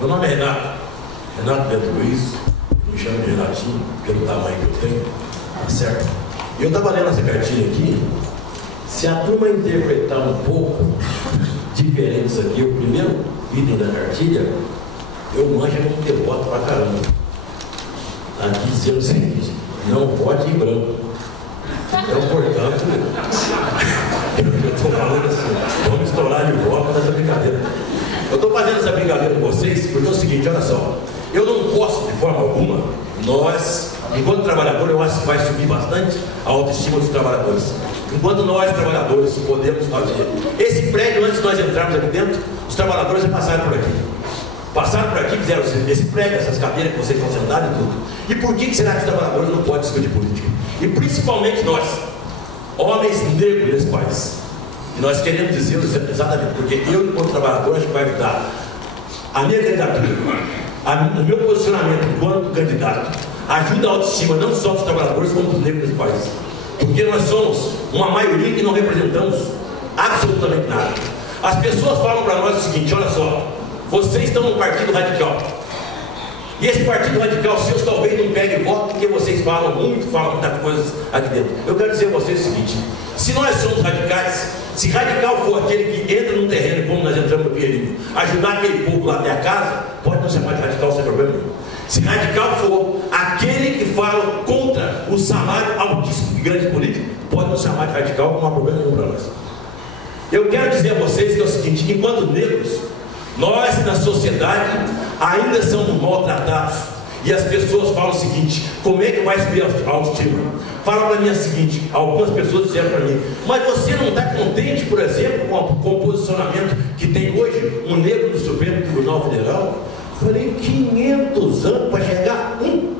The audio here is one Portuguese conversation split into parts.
Meu nome é Renato Bento Luiz, me chamo de Renatinho, pelo tamanho que eu tenho, tá certo? Eu estava lendo essa cartinha aqui, se a turma interpretar um pouco diferente isso aqui, o primeiro item da cartilha, eu manjo muito devoto pra caramba. Aqui dizendo o seguinte, não vote em branco. Então, portanto, eu estou falando assim, vamos estourar de voto nessa brincadeira. Eu estou fazendo essa brincadeira com vocês porque é o seguinte, olha só, eu não posso de forma alguma, nós, enquanto trabalhador, eu acho que vai subir bastante a autoestima dos trabalhadores. Enquanto nós, trabalhadores, podemos fazer. Esse prédio, antes de nós entrarmos aqui dentro, os trabalhadores já passaram por aqui. Passaram por aqui, fizeram esse prédio, essas cadeiras que vocês estão sentados e tudo. E por que será que os trabalhadores não podem discutir política? E principalmente nós, homens negros desse país. E nós queremos dizer exatamente, porque eu, enquanto trabalhador, acho que vai ajudar a minha candidatura, o meu posicionamento enquanto candidato, ajuda a autoestima não só dos trabalhadores, como dos negros desse país. Porque nós somos uma maioria que não representamos absolutamente nada. As pessoas falam para nós o seguinte, olha só, vocês estão no Partido Radical. E esse Partido Radical, seus talvez não peguem voto, porque vocês falam muitas coisas aqui dentro. Eu quero dizer a vocês o seguinte, se nós somos radicais, se radical for aquele que entra num terreno, como nós entramos no Pinheirinho, ajudar aquele povo lá até a casa, pode não chamar de radical sem problema nenhum. Se radical for aquele que fala contra o salário altíssimo de grandes políticos, pode não chamar de radical, não há problema nenhum para nós. Eu quero dizer a vocês que é o seguinte, enquanto negros, nós na sociedade ainda somos maltratados. E as pessoas falam o seguinte, como é que vai subir a autoestima? Fala para mim o seguinte, algumas pessoas disseram para mim, mas você não está contente, por exemplo, com o posicionamento que tem hoje um negro no Supremo Tribunal Federal? Eu falei, 500 anos para chegar um.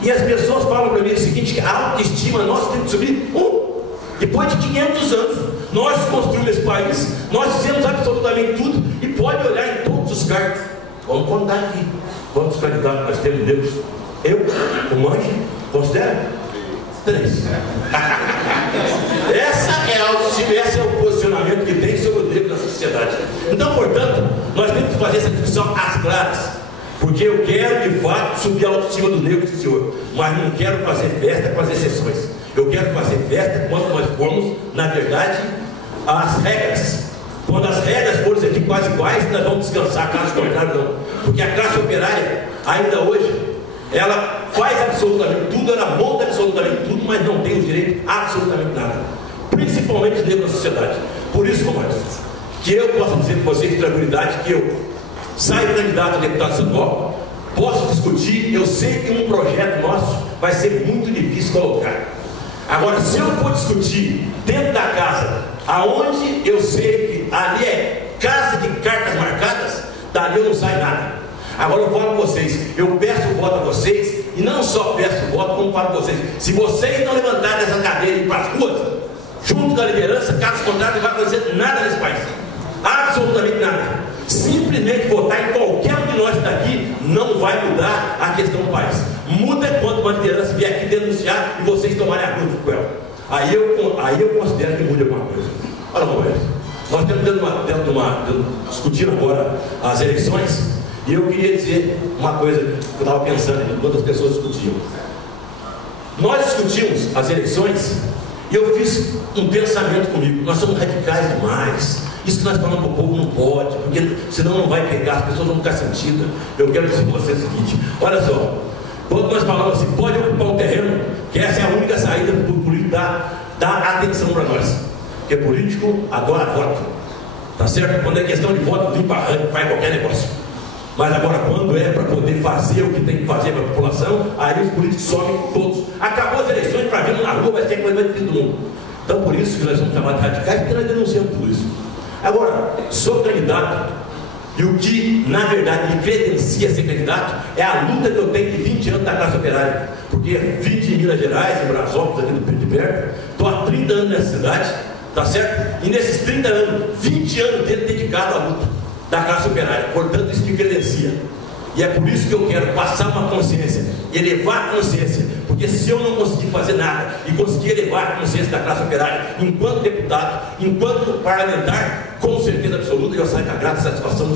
E as pessoas falam para mim o seguinte, que a autoestima nossa tem que subir um. Depois de 500 anos, nós construímos esse país, nós fizemos absolutamente tudo, e pode olhar em todos os cargos. Vamos contar aqui. Quantos candidatos nós temos negros? Eu, o Manche, considero 3. Essa é a autoestima, esse é o posicionamento que tem sobre o negro na sociedade. Então, portanto, nós temos que fazer essa discussão às claras, porque eu quero, de fato, subir a autoestima do negro, senhor, mas não quero fazer festa com as exceções. Eu quero fazer festa quando nós formos, na verdade, as regras. Quando as regras forem aqui quase iguais, nós vamos descansar, caso contrário não. Porque a classe operária, ainda hoje, ela faz absolutamente tudo, ela monta absolutamente tudo, mas não tem o direito a absolutamente nada. Principalmente dentro da sociedade. Por isso, compadre, que eu posso dizer para vocês com tranquilidade que eu saio candidato a deputado estadual, posso discutir, eu sei que um projeto nosso vai ser muito difícil colocar. Agora, se eu for discutir dentro da casa, aonde eu sei que ali é casa de cartas marcadas, dali eu não saio nada. Agora eu falo com vocês, eu peço o voto a vocês, e não só peço o voto, como falo com vocês. Se vocês não levantarem dessa cadeira e ir para as ruas, junto com a liderança, caso contrário, não vai acontecer nada nesse país. Absolutamente nada. Simplesmente votar em qualquer um de nós daqui não vai mudar a questão do país. Muda quando uma liderança vier aqui denunciar e vocês tomarem a cruz com ela. Aí eu considero que muda alguma coisa. Olha, companheiros, nós estamos discutindo agora as eleições, e eu queria dizer uma coisa que eu estava pensando enquanto as pessoas discutiam. Nós discutimos as eleições e eu fiz um pensamento comigo. Nós somos radicais demais. Isso que nós falamos para o povo não pode, porque senão não vai pegar, as pessoas vão ficar sentidas. Eu quero dizer para vocês o seguinte, olha só, quando nós falamos assim, pode ocupar um terreno, que essa é a única saída para o político dar atenção para nós. Porque político adora voto, tá certo? Quando é questão de voto, vem para arranque, faz qualquer negócio. Mas agora, quando é para poder fazer o que tem que fazer para a população, aí os políticos somem todos. Acabou as eleições, para vir na rua, vai ser a coisa mais difícil do mundo. Então, por isso que nós somos chamados de radicais, porque nós denunciamos tudo isso. Agora, sou candidato, e o que, na verdade, me credencia a ser candidato é a luta que eu tenho de 20 anos da classe operária. Porque 20 em Minas Gerais, em Brasópolis, aqui do de perto, estou há 30 anos nessa cidade, tá certo? E nesses 30 anos, 20 anos dele dedicado à luta da classe operária. Portanto, isso me credencia. E é por isso que eu quero passar uma consciência, elevar a consciência, porque Porque se eu não conseguir fazer nada e conseguir elevar a consciência da classe operária enquanto deputado, enquanto parlamentar, com certeza absoluta eu saio com a grata satisfação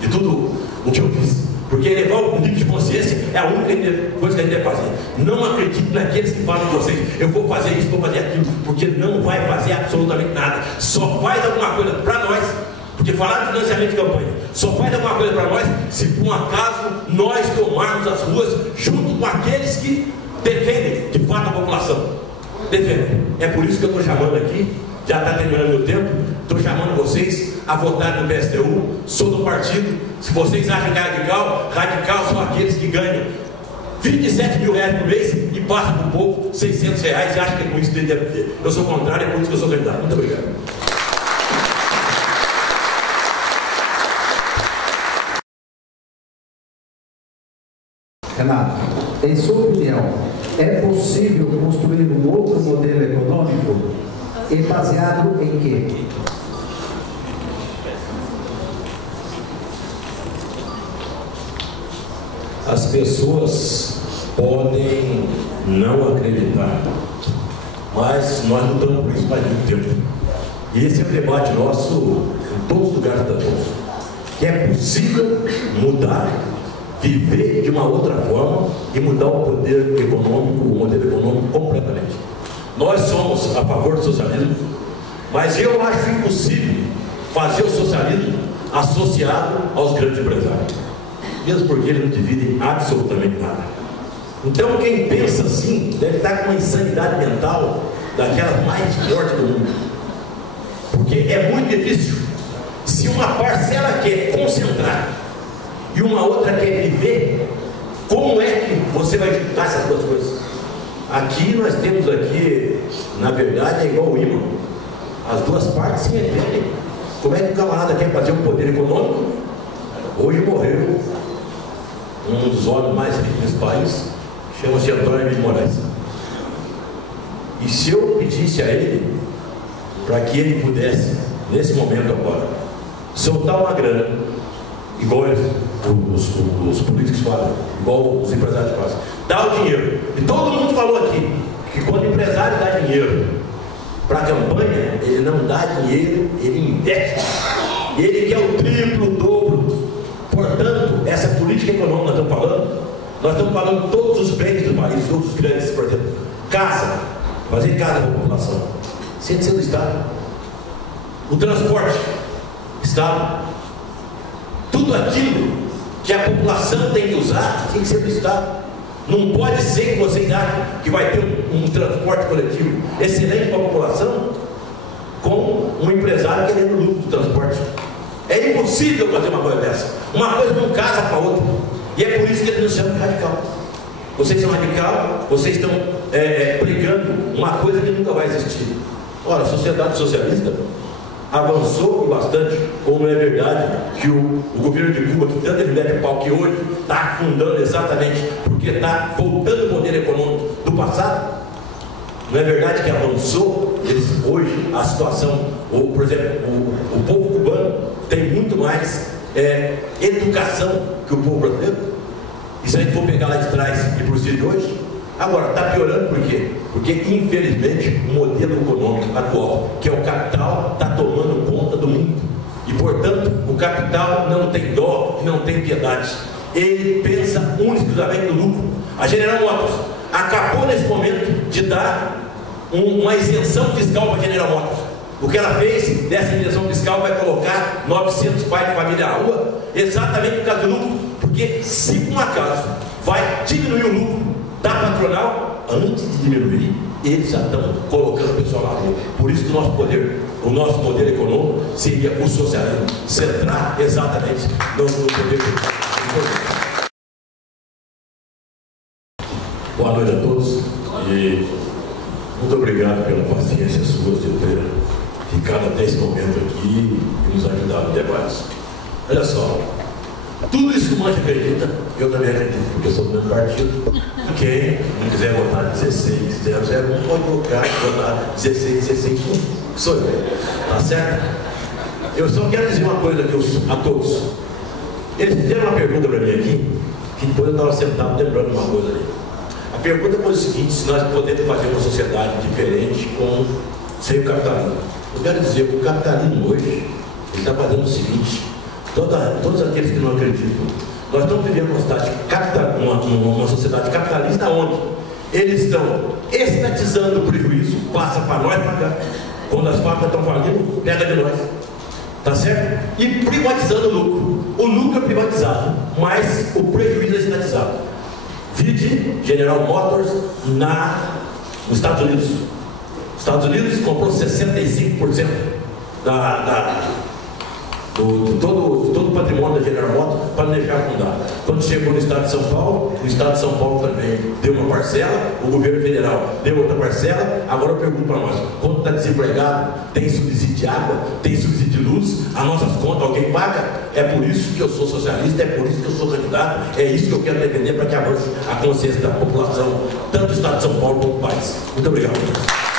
de tudo o que eu fiz. Porque elevar o nível de consciência é a única coisa que a gente deve fazer. Não acredite naqueles que falam de vocês, eu vou fazer isso, vou fazer aquilo, porque não vai fazer absolutamente nada. Só faz alguma coisa para nós, porque falar de financiamento de campanha, só faz alguma coisa para nós se por um acaso nós tomarmos as ruas junto com aqueles que defendem de fato a população. Defendem. É por isso que eu estou chamando aqui, já está terminando meu tempo, estou chamando vocês a votar no PSTU, sou do partido. Se vocês acham que é radical são aqueles que ganham 27 mil reais por mês e passam para o povo 600 reais e acham que é com isso que ele deve ter. Eu sou o contrário, é por isso que eu sou candidato. Muito obrigado. Renato, em sua opinião, é possível construir um outro modelo econômico e baseado em quê? As pessoas podem não acreditar, mas nós lutamos por isso faz muito tempo. E esse é o debate nosso em todos os lugares da Bolsa. Que é possível mudar, viver de uma outra forma e mudar o poder econômico, o modelo econômico completamente. Nós somos a favor do socialismo, mas eu acho impossível fazer o socialismo associado aos grandes empresários, mesmo porque eles não dividem absolutamente nada. Então quem pensa assim deve estar com uma insanidade mental daquelas mais fortes do mundo, porque é muito difícil. Se uma parcela quer concentrar e uma outra quer viver, como é que você vai juntar essas duas coisas? Aqui nós temos aqui, na verdade é igual o imã, as duas partes se referem. Como é que o camarada quer fazer um poder econômico? Hoje morreu um dos homens mais ricos desse país, chama-se Antônio de Moraes. E se eu pedisse a ele para que ele pudesse, nesse momento agora, soltar uma grana, igual os políticos fazem, igual os empresários fazem, dá o dinheiro. E todo mundo falou aqui que quando o empresário dá dinheiro para a campanha, ele não dá dinheiro, ele investe. Ele quer o triplo, o dobro. Portanto, essa política econômica que nós estamos falando de todos os bens do país, todos os grandes, por exemplo, casa, fazer casa para a população, sem ser do Estado. O transporte, Estado. Tudo aquilo que a população tem que usar, tem que ser do Estado. Não pode ser que vocês achem que vai ter um transporte coletivo excelente para a população com um empresário querendo lucro do transporte. É impossível fazer uma coisa dessa. Uma coisa não casa com a outra. E é por isso que eles nos chamam de radical. Vocês são radical, vocês estão pregando uma coisa que nunca vai existir. Ora, a sociedade socialista avançou bastante, ou não é verdade que o governo de Cuba, que tanto ele mete pau, que hoje está afundando exatamente porque está voltando o poder econômico do passado? Não é verdade que avançou? Hoje a situação, ou, por exemplo, o povo cubano tem muito mais educação que o povo brasileiro. E se a gente for pegar lá de trás e prosseguir de hoje, agora está piorando por quê? Porque infelizmente o modelo econômico atual, que é o capital, está tomando conta do mundo. E portanto o capital não tem dó e não tem piedade. Ele pensa unicamente no lucro. A General Motors acabou nesse momento de dar uma isenção fiscal para a General Motors. O que ela fez dessa isenção fiscal vai colocar 900 pais de família à rua, exatamente por causa do lucro. Porque se por um acaso vai diminuir o lucro da patronal, antes de diminuir, eles já estão colocando o pessoal na rua. Por isso que o nosso modelo econômico seria o socialismo, centrar exatamente no poder econômico. Boa noite a todos e muito obrigado pela paciência sua de ter ficado até esse momento aqui e nos ajudado no debate. Olha só, tudo isso que o Mancha acredita, eu também acredito, porque eu sou do mesmo partido. Quem não quiser votar 16, 001, pode votar 16, 16, sou eu, tá certo? Eu só quero dizer uma coisa aqui a todos. Eles fizeram uma pergunta para mim aqui, que depois eu estava sentado lembrando uma coisa ali. A pergunta foi o seguinte: se nós podemos fazer uma sociedade diferente sem o capitalismo. Eu quero dizer que o capitalismo hoje está fazendo o seguinte: todos aqueles que não acreditam, nós estamos vivendo uma sociedade capitalista onde eles estão estatizando o prejuízo, passa para nós pagar. Quando as fábricas estão falindo, pega de nós. Tá certo? E privatizando o lucro. O lucro é privatizado, mas o prejuízo é estatizado. Vide General Motors nos Estados Unidos. Os Estados Unidos comprou 65% todo o patrimônio da General Motors para deixar fundar. Quando chegou no estado de São Paulo, o estado de São Paulo também deu uma parcela, o governo federal deu outra parcela. Agora eu pergunto para nós: quando está desempregado, tem subsídio de água, tem subsídio de luz, as nossas contas alguém paga? É por isso que eu sou socialista, é por isso que eu sou candidato, é isso que eu quero defender para que avance a consciência da população, tanto do estado de São Paulo quanto do país. Muito obrigado.